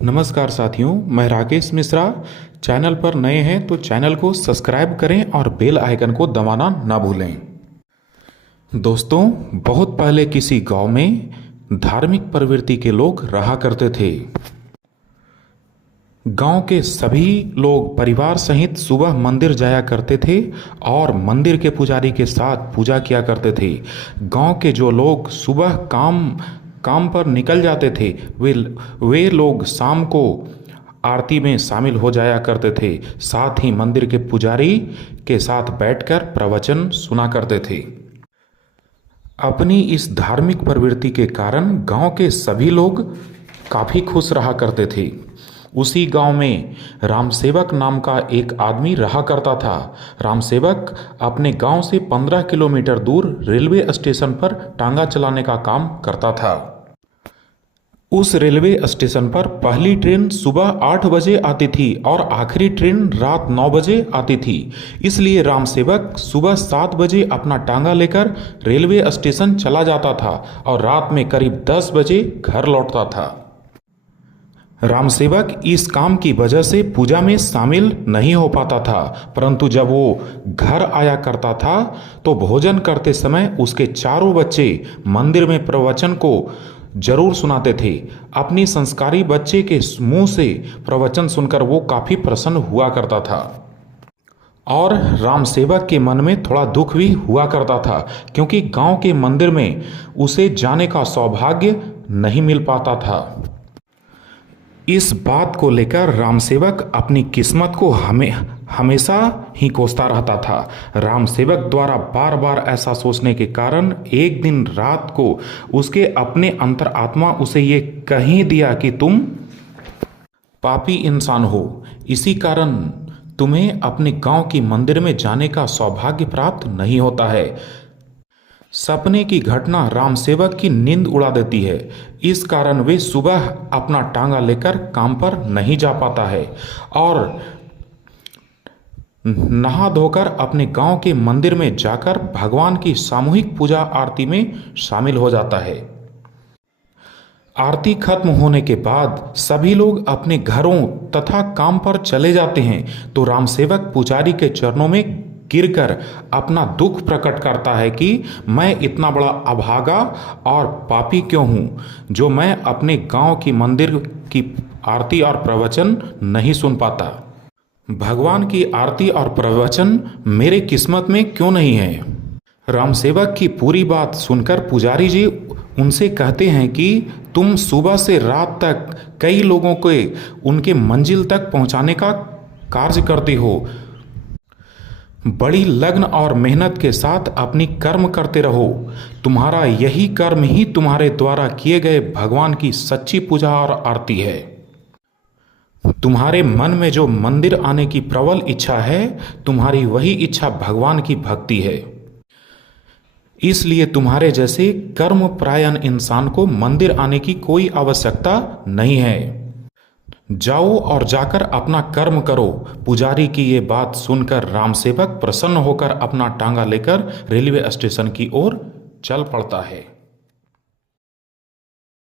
नमस्कार साथियों, मैं राकेश मिश्रा। चैनल पर नए हैं तो चैनल को सब्सक्राइब करें और बेल आइकन को दबाना ना भूलें। दोस्तों, बहुत पहले किसी गांव में धार्मिक प्रवृत्ति के लोग रहा करते थे। गांव के सभी लोग परिवार सहित सुबह मंदिर जाया करते थे और मंदिर के पुजारी के साथ पूजा किया करते थे। गांव के जो लोग सुबह काम पर निकल जाते थे वे लोग शाम को आरती में शामिल हो जाया करते थे। साथ ही मंदिर के पुजारी के साथ बैठकर प्रवचन सुना करते थे। अपनी इस धार्मिक प्रवृत्ति के कारण गांव के सभी लोग काफ़ी खुश रहा करते थे। उसी गांव में रामसेवक नाम का एक आदमी रहा करता था। रामसेवक अपने गांव से 15 किलोमीटर दूर रेलवे स्टेशन पर टांगा चलाने का काम करता था। उस रेलवे स्टेशन पर पहली ट्रेन सुबह 8 बजे आती थी और आखिरी ट्रेन रात 9 बजे आती थी। इसलिए रामसेवक सुबह 7 बजे अपना टांगा लेकर रेलवे स्टेशन चला जाता था और रात में करीब 10 बजे घर लौटता था। रामसेवक इस काम की वजह से पूजा में शामिल नहीं हो पाता था, परंतु जब वो घर आया करता था तो भोजन करते समय उसके चारों बच्चे मंदिर में प्रवचन को जरूर सुनाते थे। अपनी संस्कारी बच्चे के मुंह से प्रवचन सुनकर वो काफ़ी प्रसन्न हुआ करता था और रामसेवक के मन में थोड़ा दुख भी हुआ करता था, क्योंकि गांव के मंदिर में उसे जाने का सौभाग्य नहीं मिल पाता था। इस बात को लेकर रामसेवक अपनी किस्मत को हमेशा ही कोसता रहता था। रामसेवक द्वारा बार बार ऐसा सोचने के कारण एक दिन रात को उसके अपने अंतरात्मा उसे ये कह ही दिया कि तुम पापी इंसान हो, इसी कारण तुम्हें अपने गांव की मंदिर में जाने का सौभाग्य प्राप्त नहीं होता है। सपने की घटना रामसेवक की नींद उड़ा देती है। इस कारण वे सुबह अपना टांगा लेकर काम पर नहीं जा पाता है और नहा धोकर अपने गांव के मंदिर में जाकर भगवान की सामूहिक पूजा आरती में शामिल हो जाता है। आरती खत्म होने के बाद सभी लोग अपने घरों तथा काम पर चले जाते हैं तो रामसेवक पुजारी के चरणों में गिरकर अपना दुख प्रकट करता है कि मैं इतना बड़ा अभागा और पापी क्यों हूँ जो मैं अपने गांव की मंदिर की आरती और प्रवचन नहीं सुन पाता। भगवान की आरती और प्रवचन मेरे किस्मत में क्यों नहीं है। रामसेवक की पूरी बात सुनकर पुजारी जी उनसे कहते हैं कि तुम सुबह से रात तक कई लोगों को उनके मंजिल तक पहुंचाने का कार्य करते हो। बड़ी लगन और मेहनत के साथ अपनी कर्म करते रहो। तुम्हारा यही कर्म ही तुम्हारे द्वारा किए गए भगवान की सच्ची पूजा और आरती है। तुम्हारे मन में जो मंदिर आने की प्रबल इच्छा है, तुम्हारी वही इच्छा भगवान की भक्ति है। इसलिए तुम्हारे जैसे कर्म परायण इंसान को मंदिर आने की कोई आवश्यकता नहीं है। जाओ और जाकर अपना कर्म करो। पुजारी की ये बात सुनकर रामसेवक प्रसन्न होकर अपना टांगा लेकर रेलवे स्टेशन की ओर चल पड़ता है।